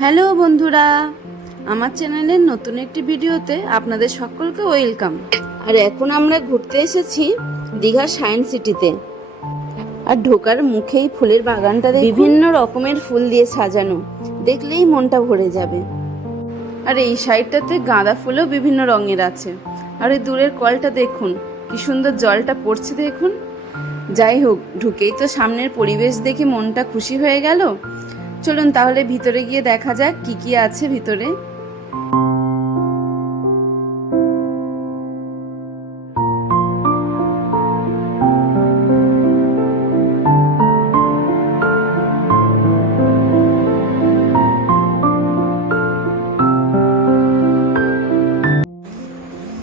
Hello বন্ধুরা, আমার চ্যানেলের নতুন একটি ভিডিওতে আপনাদের সকলকে ওয়েলকাম। আর এখন আমরা ঘুরতে এসেছি দীঘার সায়েন্স সিটিতে। আর ঢোকার মুখেই ফুলের বাগানটা বিভিন্ন রকমের ফুল দিয়ে সাজানো। দেখলেই মনটা ভরে যাবে। আর এই সাইডটাতে গাঁদা ফুলও বিভিন্ন রঙের আছে। আর এই দূরের কলটা দেখুন, কি সুন্দর জলটা পড়ছে দেখুন। যাই হোক, ঢুকেই তো সামনের পরিবেশ দেখে মনটা খুশি হয়ে গেল। চলুন তাহলে ভিতরে গিয়ে দেখা যাক কি কি আছে ভিতরে।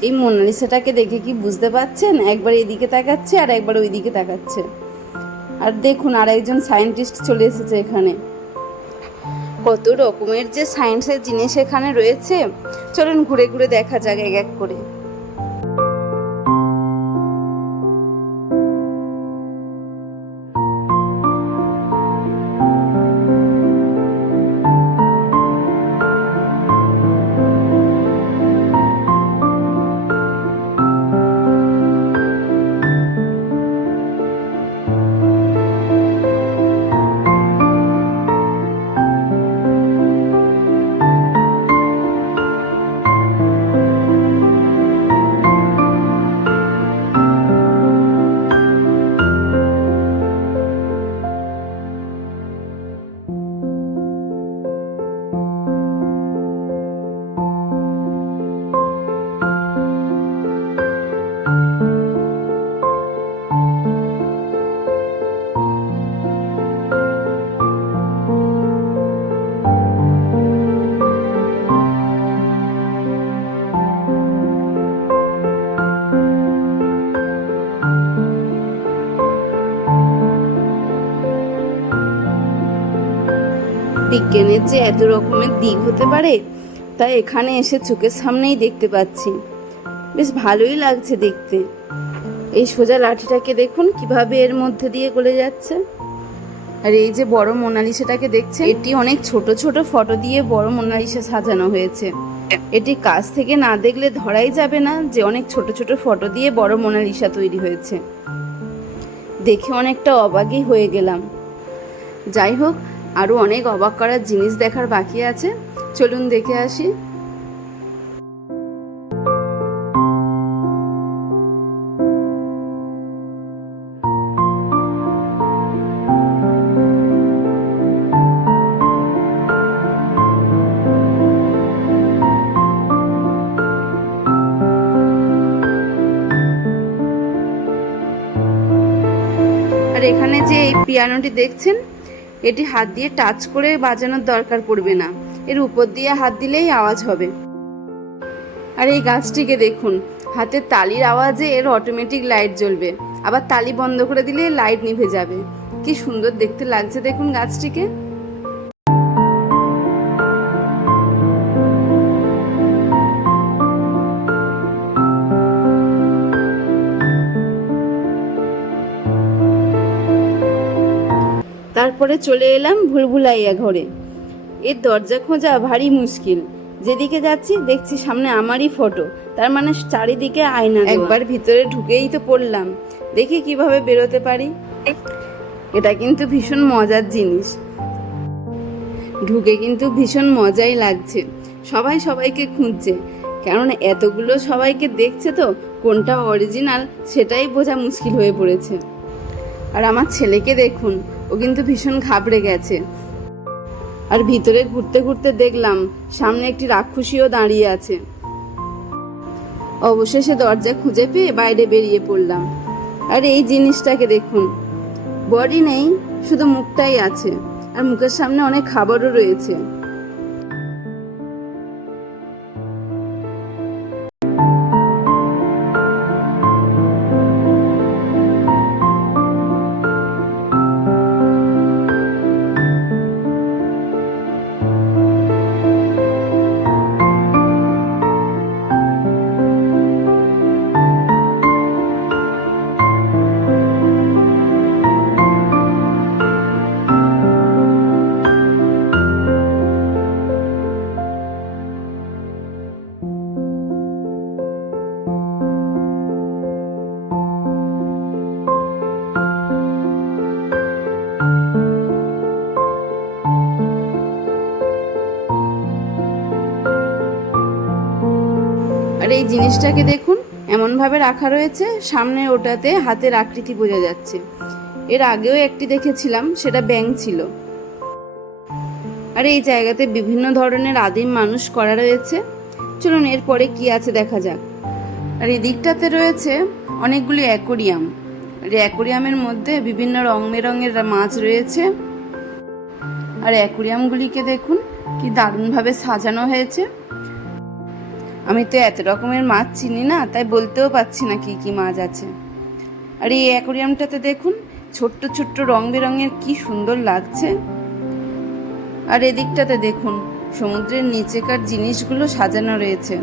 এই মোনালিসাটাকে দেখে কি বুঝতে পাচ্ছেন? একবার এদিকে তাকাচ্ছে আর একবার ওইদিকে তাকাচ্ছে। আর দেখুন আর একজন সায়েন্টিস্ট চলে এসেছে এখানে। কত রকমের যে সায়েন্সের জিনিস এখানে রয়েছে। চলুন ঘুরে ঘুরে দেখা যাক এক এক করে। বিজ্ঞানের যে এত রকমের দিক হতে পারে, তা এখানে এসে চোখের সামনেই দেখতে পাচ্ছি। বেশ ভালোই লাগছে দেখতে। এই সোজা লাঠিটাকে দেখুন, কীভাবে এর মধ্যে দিয়ে গলে যাচ্ছে। আর এই যে বড় মোনালিসাটাকে দেখছে এটি অনেক ছোট ছোট ফটো দিয়ে বড় মোনালিসা সাজানো হয়েছে। এটি কাছ থেকে না দেখলে ধরাই যাবে না যে অনেক ছোট ছোট ফটো দিয়ে বড় মোনালিসা তৈরি হয়েছে। দেখে অনেকটা অবাকই হয়ে গেলাম। যাই হোক আরও অনেক অবাক করার জিনিস দেখার বাকি আছে। চলুন দেখে আসি। আর এখানে যে এই পিয়ানোটি দেখছেন এটি হাত দিয়ে টাচ করে বাজানোর দরকার পড়বে না। এর উপর দিয়ে হাত দিলেই আওয়াজ হবে। আর এই গাছটিকে দেখুন হাতের তালির আওয়াজে এর অটোমেটিক লাইট জ্বলবে। আবার তালি বন্ধ করে দিলে লাইট নিভে যাবে। কি সুন্দর দেখতে লাগছে দেখুন গাছটিকে। তারপরে চলে এলাম ভুলভুলাইয়া ঘরে। এর দরজা খোঁজা ভারী মুশকিল। যেদিকে যাচ্ছি, দেখছি সামনে আমারই ফটো। তার মানে চারিদিকে আয়না। একবার ভিতরে ঢুকেই তো পড়লাম। দেখি কীভাবে বেরোতে পারি। এটা কিন্তু ভীষণ মজার জিনিস। ঢুকে কিন্তু ভীষণ মজাই লাগছে। সবাই সবাইকে খুঁজছে। কারণ এতগুলো সবাইকে দেখছে তো, কোনটা অরিজিনাল সেটাই বোঝা মুশকিল হয়ে পড়েছে। আর আমার ছেলেকে দেখুন ও কিন্তু ভীষণ ঘাবড়ে গেছে। আর ভিতরে ঘুরতে ঘুরতে দেখলাম, সামনে একটি রাক্ষসীও দাঁড়িয়ে আছে। অবশেষে দরজা খুঁজে পেয়ে বাইরে বেরিয়ে পড়লাম। আর এই জিনিসটাকে দেখুন বডি নেই, শুধু মুখটাই আছে। আর মুখের সামনে অনেক খাবারও রয়েছে। এই জিনিসটাকে দেখুন, এমনভাবে রাখা রয়েছে, সামনে ওটাতে হাতের আকৃতি বোঝা যাচ্ছে। এর আগেও একটি দেখেছিলাম, সেটা ব্যাং ছিল। আর এই জায়গাতে বিভিন্ন ধরনের আদিম মানুষ করা রয়েছে। চলুন, এরপরে কি আছে দেখা যাক। আর এই দিকটাতে রয়েছে অনেকগুলি অ্যাকোরিয়াম। আর অ্যাকোরিয়ামের মধ্যে বিভিন্ন রং বেরঙের মাছ রয়েছে। আর অ্যাকোরিয়ামগুলিকে দেখুন, কি দারুণভাবে সাজানো হয়েছে। আমি তো এত রকমের মাছ চিনি না, তাই বলতেও পাচ্ছি না কি কি মাছ আছে। আর এই অ্যাকোরিয়ামটাতে দেখুন, ছোট্ট ছোট্ট রং বেরঙের কি সুন্দর লাগছে। আর এদিকটাতে দেখুন, সমুদ্রের নিচেকার জিনিসগুলো সাজানো রয়েছে।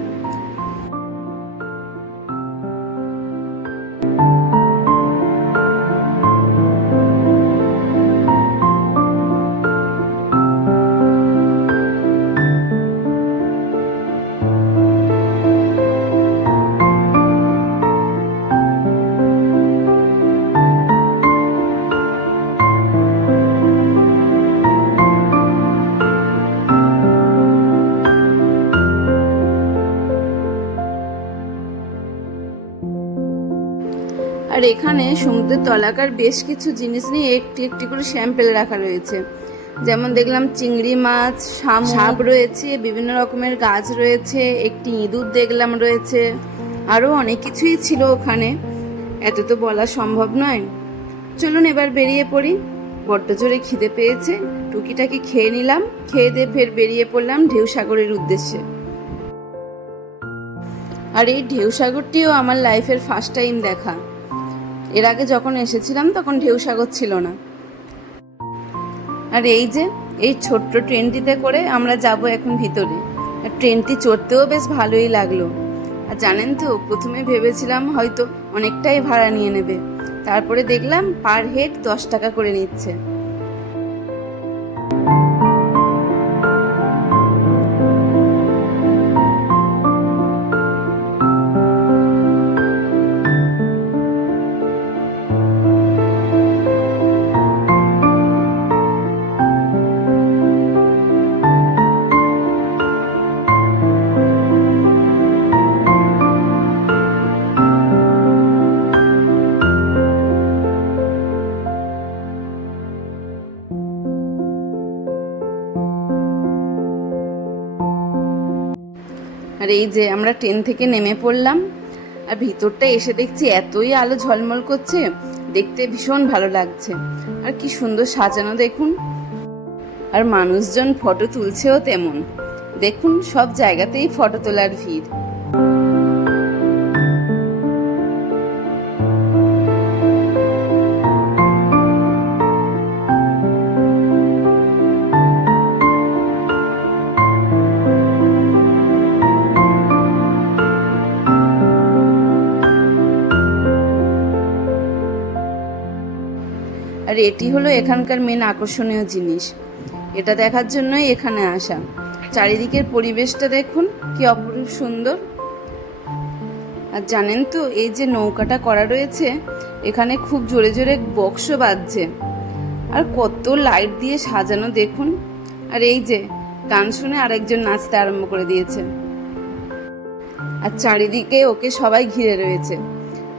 আর এখানে সমুদ্রের তলাকার বেশ কিছু জিনিস নিয়ে একটি একটি করে স্যাম্পেল রাখা রয়েছে। যেমন দেখলাম চিংড়ি মাছ সাপ রয়েছে বিভিন্ন রকমের গাছ রয়েছে একটি ইঁদুর দেখলাম রয়েছে আরও অনেক কিছুই ছিল ওখানে। এত তো বলা সম্ভব নয়। চলুন এবার বেরিয়ে পড়ি। বড্ড জোরে খিদে পেয়েছে। টুকিটাকি খেয়ে নিলাম খেয়ে দিয়ে ফের বেরিয়ে পড়লাম ঢেউ সাগরের উদ্দেশ্যে। আর এই ঢেউ সাগরটিও আমার লাইফের ফার্স্ট টাইম দেখা। এর আগে যখন এসেছিলাম, তখন ঢেউ সাগর ছিল না। আর এই যে, এই ছোট্ট ট্রেনটিতে করে আমরা যাব এখন ভিতরে। আর ট্রেনটি চড়তেও বেশ ভালোই লাগল। আর জানেন তো, প্রথমে ভেবেছিলাম হয়তো অনেকটাই ভাড়া নিয়ে নেবে। তারপরে দেখলাম পার হেড দশ টাকা করে নিচ্ছে। এই যে আমরা ট্রেন থেকে নেমে পড়লাম, আর ভিতরটা এসে দেখছি এতই আলো ঝলমল করছে, দেখতে ভীষণ ভালো লাগছে। আর কি সুন্দর সাজানো দেখুন। আর মানুষজন ফটো তুলছেও তেমন। দেখুন, সব জায়গাতেই ফটো তোলার ভিড়। এটি হলো এখানকার মেন আকর্ষণীয় জিনিস। এটা দেখার জন্যই এখানে আসা। চারিদিকের পরিবেশটা দেখুন, কি অপরূপ সুন্দর। আর জানেন তো, এই যে নৌকাটা করা রয়েছে, এখানে খুব জোরে জোরে বক্স বাজছে। আর কত লাইট দিয়ে সাজানো দেখুন। আর এই যে, গান শুনে আরেকজন নাচতে আরম্ভ করে দিয়েছে। আর চারিদিকে ওকে সবাই ঘিরে রয়েছে।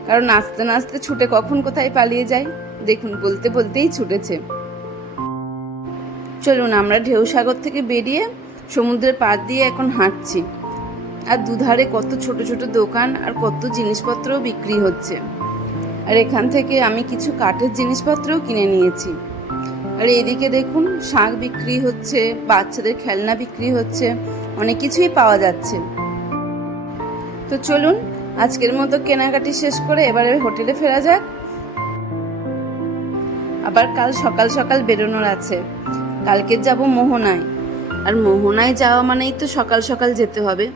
কারণ নাচতে নাচতে ছুটে কখন কোথায় পালিয়ে যায়? দেখুন, বলতে বলতেই ছুটেছে। চলুন, আমরা ঢেউ সাগর থেকে বেরিয়ে সমুদ্রের পাড় দিয়ে এখন হাঁটছি। আর দুধারে কত ছোট ছোট দোকান আর কত জিনিসপত্রও বিক্রি হচ্ছে। আর এখান থেকে আমি কিছু কাঠের জিনিসপত্রও কিনে নিয়েছি। আর এদিকে দেখুন, শাক বিক্রি হচ্ছে, বাচ্চাদের খেলনা বিক্রি হচ্ছে, অনেক কিছুই পাওয়া যাচ্ছে। তো চলুন, আজকের মতো কেনাকাটি শেষ করে এবারে হোটেলে ফেরা যাক। আবার কাল সকাল সকাল বেরোনোর আছে। কালকে যাব মোহনায়। আর মোহনায় যাওয়া মানেই তো সকাল সকাল যেতে হবে।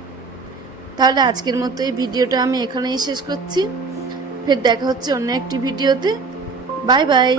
তাহলে আজকের মতো এই ভিডিওটা আমি এখানেই শেষ করছি। ফের দেখা হচ্ছে অন্য একটি ভিডিওতে। Bye bye.